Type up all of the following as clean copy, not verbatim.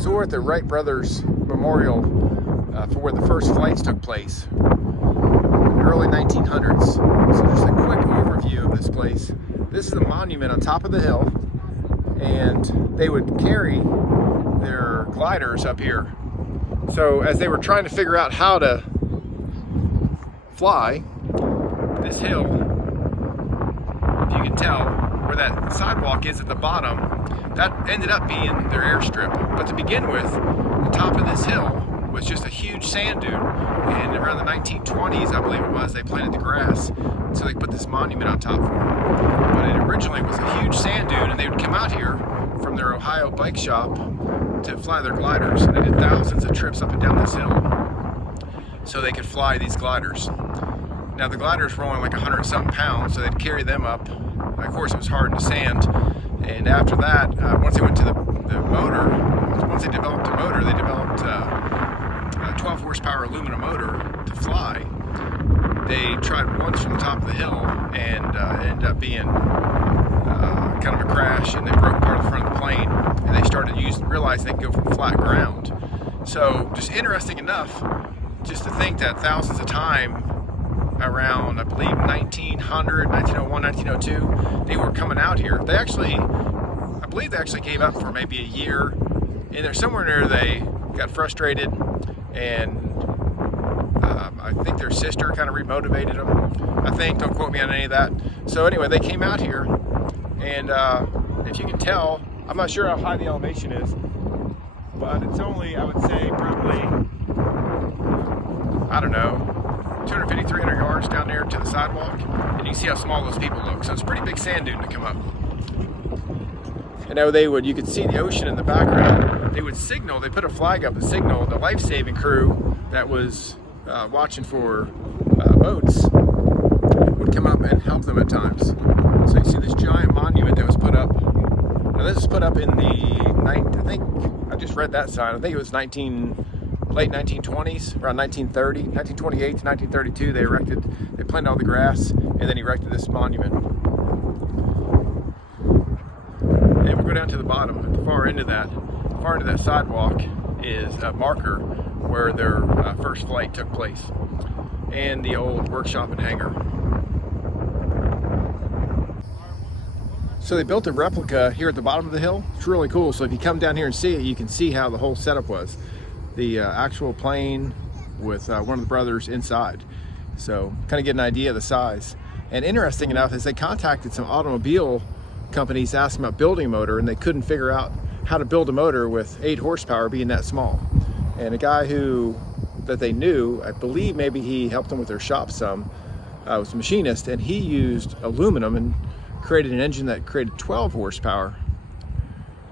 So we're at the Wright brothers memorial for where the first flights took place in the early 1900s. So just a quick overview of this place. This is a monument on top of the hill, and they would carry their gliders up here. So as they were trying to figure out how to fly, this hill, if you can tell, where that sidewalk is at the bottom, that ended up being their airstrip. But to begin with, the top of this hill was just a huge sand dune, and around the 1920s, I believe it was, they planted the grass, so they put this monument on top for it. But it originally was a huge sand dune, and they would come out here from their Ohio bike shop to fly their gliders. And they did thousands of trips up and down this hill so they could fly these gliders. Now the gliders were only like 100-something pounds, so they'd carry them up. Of course, it was hard in the sand. And after that, once they went to the motor, once they developed a motor, they developed a 12 horsepower aluminum motor to fly. They tried once from the top of the hill, and it ended up being kind of a crash, and they broke part of the front of the plane, and they realized they could go from flat ground. So just interesting enough, just to think that thousands of time around, I believe, 1900, 1901, 1902, they were coming out here. They actually, I believe they actually gave up for maybe a year. And there somewhere near they got frustrated, and I think their sister kind of remotivated them. I think, don't quote me on any of that. So anyway, they came out here, and if you can tell, I'm not sure how high the elevation is, but it's only, I would say, probably, I don't know, 250, 300 yards down there to the sidewalk, and you can see how small those people look. So it's a pretty big sand dune to come up. And now you could see the ocean in the background. They would signal, they put a flag up and signal the life-saving crew that was watching for boats would come up and help them at times. So you see this giant monument that was put up. Now this was put up in I think, I just read that sign, I think it was late 1920s, around 1930, 1928 to 1932, they planted all the grass and then erected this monument. And we'll go down to the bottom. At the far end of that sidewalk is a marker where their first flight took place, and the old workshop and hangar. So they built a replica here at the bottom of the hill. It's really cool. So if you come down here and see it, you can see how the whole setup was. The actual plane with one of the brothers inside. So kind of get an idea of the size. And interesting enough is they contacted some automobile companies asking about building a motor, and they couldn't figure out how to build a motor with 8 horsepower being that small. And a guy that they knew, I believe maybe he helped them with their shop some, was a machinist, and he used aluminum and created an engine that created 12 horsepower.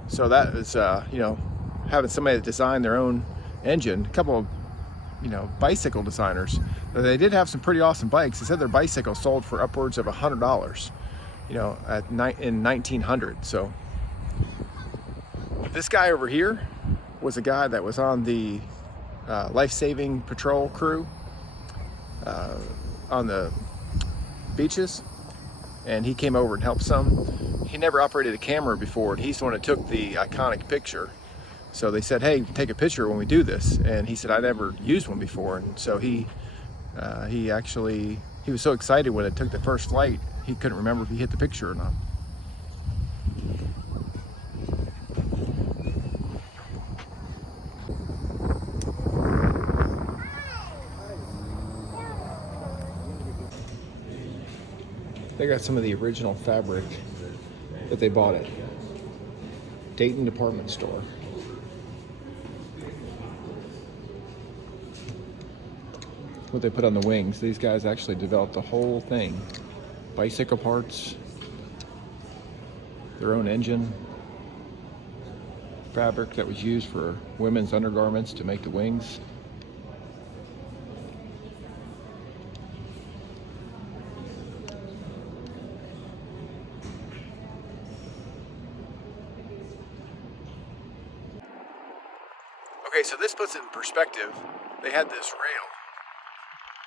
So that is, having somebody that designed their own engine. A couple of bicycle designers, but they did have some pretty awesome bikes. They said their bicycle sold for upwards of $100 in 1900. So this guy over here was a guy that was on the life-saving patrol crew on the beaches, and he came over and helped some. He never operated a camera before, and he's the one that took the iconic picture. So they said, hey, take a picture when we do this. And he said, I never used one before. And so he was so excited when it took the first flight, he couldn't remember if he hit the picture or not. They got some of the original fabric that they bought at Dayton department store. What they put on the wings. These guys actually developed the whole thing. Bicycle parts, their own engine, fabric that was used for women's undergarments to make the wings. Okay, so this puts it in perspective. They had this rail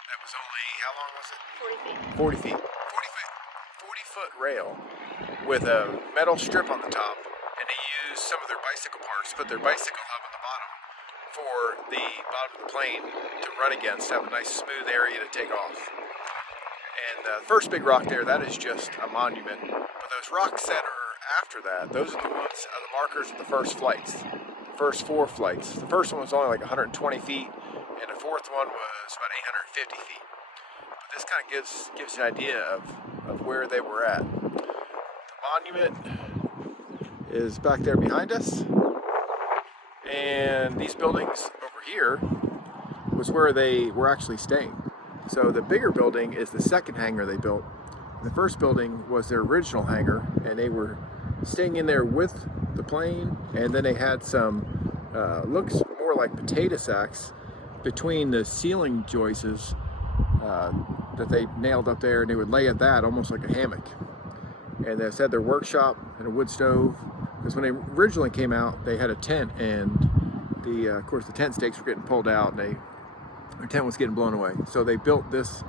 that was only, how long was it? 40 feet. 40 feet. 40 foot rail with a metal strip on the top, and they used some of their bicycle parts, put their bicycle hub on the bottom for the bottom of the plane to run against, have a nice smooth area to take off. And the first big rock there, that is just a monument. But those rocks that are after that, those are the ones, the markers of the first flights, the first 4 flights. The first one was only like 120 feet, and the fourth one was about 850 feet. But this kind of gives you an idea of where they were at. The monument is back there behind us, and these buildings over here was where they were actually staying. So the bigger building is the second hangar they built. The first building was their original hangar, and they were staying in there with the plane, and then they had some, looks more like potato sacks between the ceiling joists that they nailed up there, and they would lay at that almost like a hammock. And they had their workshop and a wood stove, because when they originally came out, they had a tent, and of course the tent stakes were getting pulled out, and their tent was getting blown away. So they built this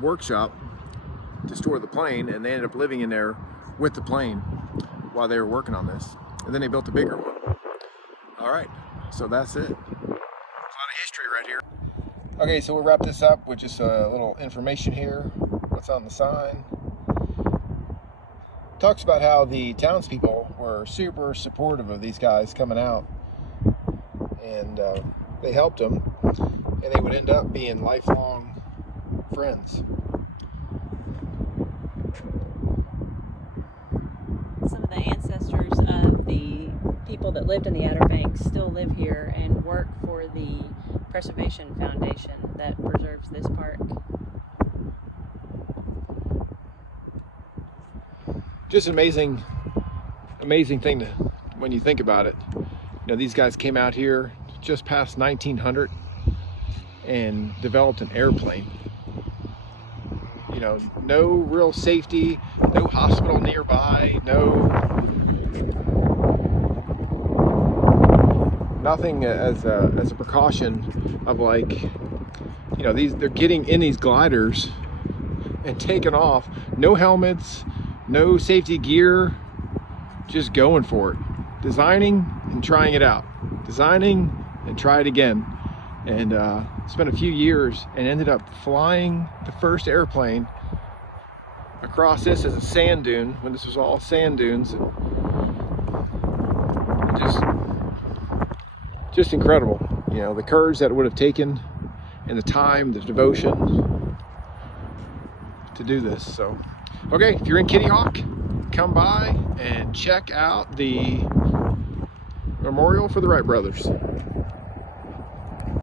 workshop to store the plane, and they ended up living in there with the plane while they were working on this. And then they built a bigger one. All right, so that's it. There's a lot of history right here. Okay, so we'll wrap this up with just a little information here. What's on the sign? Talks about how the townspeople were super supportive of these guys coming out, and they helped them, and they would end up being lifelong friends. Some of the ancestors of the people that lived in the Outer Banks still live here and work for the Preservation Foundation that preserves this park. Just an amazing thing when you think about it. You know, these guys came out here just past 1900 and developed an airplane. You know, no real safety, no hospital nearby, nothing as a precaution of, like, you know, they're getting in these gliders and taking off. No helmets, no safety gear, just going for it. Designing and trying it out. Designing and try it again. And spent a few years and ended up flying the first airplane across this as a sand dune, when this was all sand dunes. Just incredible. You know, the courage that it would have taken, and the time, the devotion to do this. So, okay, if you're in Kitty Hawk, come by and check out the memorial for the Wright brothers.